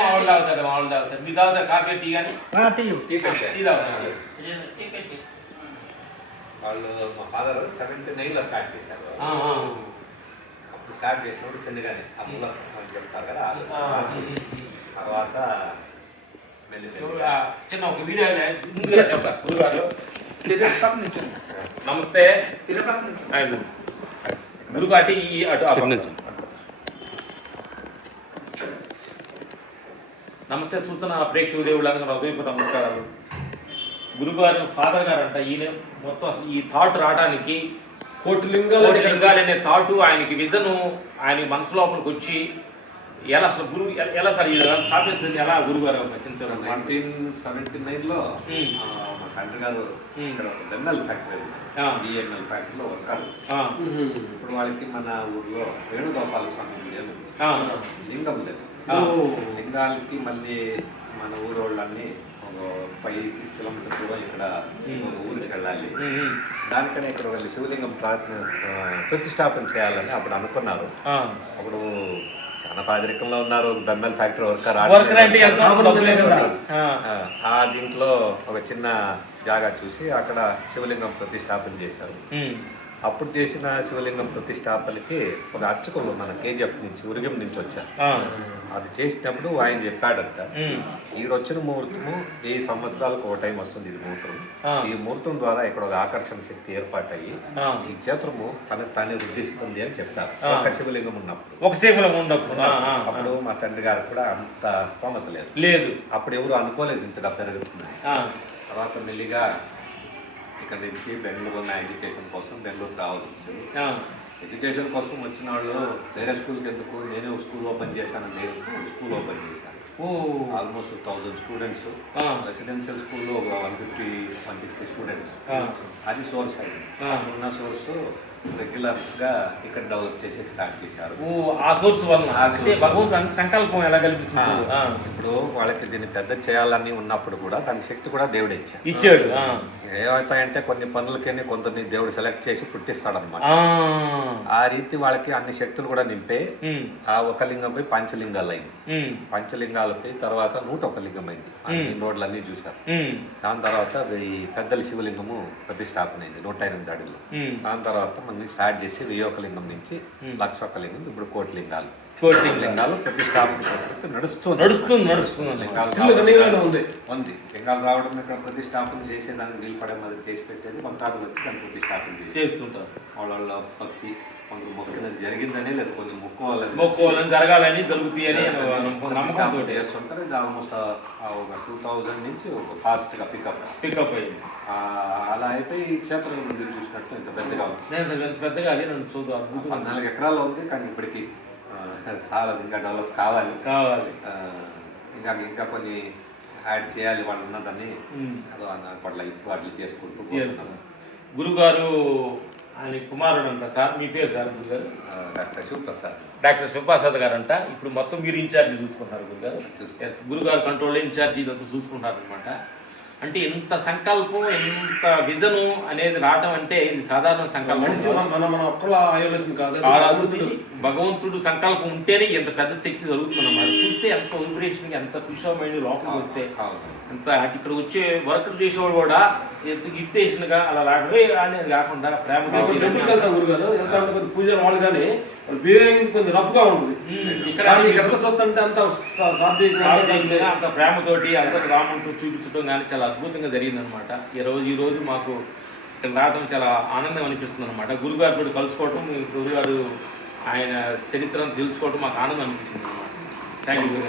మామూలు తాగుతారు మీరు తాగుతారు కాఫీ టీ కానీ టీ తాగుతారు వాళ్ళు మా ఫాదర్ 79లో స్టార్ట్ చేశారు. అప్పుడు స్టార్ట్ చేసినప్పుడు చిన్నగానే అప్పులు వస్తామని చెప్తారు కదా. తర్వాత చిన్న ఒక వీడియో ముందుగా చెప్తారు గురుగారు. నమస్తే గురుగాటి అటు నమస్తే చూస్తున్న ప్రేక్షక దేవుళ్ళకి నా హృదయపూర్వక నమస్కారాలు. గురుగారు ఫాదర్ గారు అంట ఈయన మొత్తం అసలు ఈ థాట్ రావడానికి కోటి లింగాలు అనే థాట్ ఆయనకి విజన్ ఆయన మనసు లోపలికి వచ్చి ఎలా అసలు గురువు ఎలా సార్ స్థాపించింది ఎలా గురుగారు రచించారు? 1979లో మా తండ్రి గారు ఇక్కడ బెన్నెల్ ఫ్యాక్టరీ బిఎంఎల్ ఫ్యాక్టరీలో వర్కారు. ఇప్పుడు వాళ్ళకి మన ఊర్లో వేణుగోపాల స్వామి లింగం లేదు. లింగాలకి మళ్ళీ మన ఊరు వాళ్ళన్నీ 5-6 కిలోమీటర్స్ దూరం ఇక్కడ ఊరికి వెళ్ళాలి. దానికనే ఇక్కడ వెళ్ళి శివలింగం ప్రతిష్టాపన చేయాలని అప్పుడు అనుకున్నారు. అప్పుడు చాలా పేదరికంలో ఉన్నారు. బెమ్మల్ ఫ్యాక్టరీ ఆ దీంట్లో ఒక చిన్న జాగా చూసి అక్కడ శివలింగం ప్రతిష్టాపన చేశారు. అప్పుడు చేసిన శివలింగం ప్రతిష్టాపనకి ఒక అర్చకులు మన కేజీఎఫ్ నుంచి ఉరిగం నుంచి వచ్చారు. అది చేసినప్పుడు ఆయన చెప్పాడంట, ఈడొచ్చిన ముహూర్తము 1000 సంవత్సరాలకు ఒక టైం వస్తుంది. ఇది ముహూర్తం. ఈ ముహూర్తం ద్వారా ఇక్కడ ఒక ఆకర్షణ శక్తి ఏర్పాటయ్యి ఈ క్షేత్రము తనకు తానే వృద్ధిస్తుంది అని చెప్తారు. ఒక శివలింగం ఉన్నప్పుడు అప్పుడు మా తండ్రి గారికి కూడా అంత స్తోమత లేదు. అప్పుడు ఎవరు అనుకోలేదు ఇంతగా పెరుగుతుంది. తర్వాత మెల్లిగా ఇక్కడ నుంచి బెంగళూరు ఉన్న ఎడ్యుకేషన్ కోసం బెంగళూరు రావాల్సి వచ్చింది. ఎడ్యుకేషన్ కోసం వచ్చిన వాళ్ళు వేరే స్కూల్కి ఎందుకు, నేనే స్కూల్ ఓపెన్ చేశాను, నేను స్కూల్ ఓపెన్ చేశాను. ఆల్మోస్ట్ 1000 స్టూడెంట్స్, రెసిడెన్షియల్ స్కూల్లో ఒక 150-160 స్టూడెంట్స్. అది సోర్స్ అయింది. ఉన్న సోర్స్ రెగ్యులర్గా ఇక్కడ డెవలప్ చేసి స్టార్ట్ చేశారు. ఆ సోర్స్ వల్ల భగవంతుని సంకల్పం ఎలా కల్పిస్తుంది. ఇప్పుడు వాళ్ళకి దీన్ని పెద్ద చేయాలని ఉన్నప్పుడు కూడా దాని శక్తి కూడా దేవుడు ఇచ్చాడు. ఏమవుతాయంటే కొన్ని పనులకని కొందరిని దేవుడు సెలెక్ట్ చేసి పుట్టిస్తాడు అనమాట. ఆ రీతి వాళ్ళకి అన్ని శక్తులు కూడా నింపే ఆ ఒక లింగంపై పంచలింగాలు అయింది. పంచలింగాలపై తర్వాత 101 లింగం అయింది. అన్ని రోడ్లన్నీ చూశారు. దాని తర్వాత ఈ పెద్దల శివలింగము ప్రతిష్టాపన అయింది 108 అడుగులు. దాని తర్వాత మనం స్టార్ట్ చేసి 1001 లింగం నుంచి 1,01 లింగం, ఇప్పుడు 1,00,00,000 లింగాలు. 1,00,00,000 లింగాలు ప్రతిష్టాపన నడుస్తుంది. లింగాలు రావడం ఇక్కడ ప్రతిష్టాపన చేసేదాన్ని వీలు పడే మాదిరి చేసి పెట్టేది. మంత్రాలు వచ్చి దాన్ని ప్రతిష్టాపన చేస్తుంటారు. వాళ్ళ భక్తి కొంచెం మొక్కినది జరిగిందని లేదు, కొంచెం మొక్కుకోవాలని జరగాలని జరుగుతాయని నమ్మకంతో చేస్తుంటారు. ఇది ఆల్మోస్ట్ ఒక 2000 నుంచి ఒక ఫాస్ట్గా పికప్ అయింది. అలా అయిపోయి ఈ క్షేత్రం నుండి చూసినట్టు ఇంత పెద్దగా ఉంది. పెద్దగా అది 14 ఎకరాలు ఉంది. కానీ ఇప్పటికీ చాలా ఇంకా డెవలప్ కావాలి. ఇంకా కొన్ని యాడ్ చేయాలి వాళ్ళు ఉన్నదాన్ని. అదో వాటిని చేసుకుంటూ గురుగారు ఆయన కుమారుడు అంట సార్. మీ పేరు సార్? గురుగారు డాక్టర్ శివప్రసాద్ గారు అంట. ఇప్పుడు మొత్తం మీరు ఇన్ఛార్జి చూసుకుంటారు గురుగారు. గురుగారు కంట్రోల్ ఇన్ఛార్జి ఇదంతా చూసుకుంటారు అనమాట. అంటే ఇంత సంకల్పం, ఇంత విజను అనేది రావటం అంటే ఇది సాధారణ సంకల్పం మన ఒక్కలా ఆయోచన కాదు. భగవంతుడు సంకల్పం ఉంటేనే ఎంత పెద్ద శక్తి జరుగుతుందన్నమాట. చూస్తే ఎంత వైబ్రేషన్, ఎంత పుష్పమైన లోపలికి వస్తే అంత ఇక్కడ వచ్చే వర్క్ చేసేవాడు కూడా ఇరిటేషన్ గా అలా రావడమే అనేది కాకుండా ప్రేమగా పూజలు వాళ్ళు కానీ బిహేవింగ్ కొంచెం రఫ్గా ఉంటుంది. ఇక్కడ సొత్తు అంటే అంత అంత ప్రేమతోటి అంత రామంటూ చూపించడం కానీ చాలా అద్భుతంగా జరిగిందనమాట. ఈ రోజు మాకు ఇక్కడ రావడం చాలా ఆనందం అనిపిస్తుంది అనమాట. గురుగారితో కలుసుకోవటం, గురుగారు ఆయన చరిత్రను తెలుసుకోవటం మాకు ఆనందం అనిపిస్తుంది అనమాట. Thank you.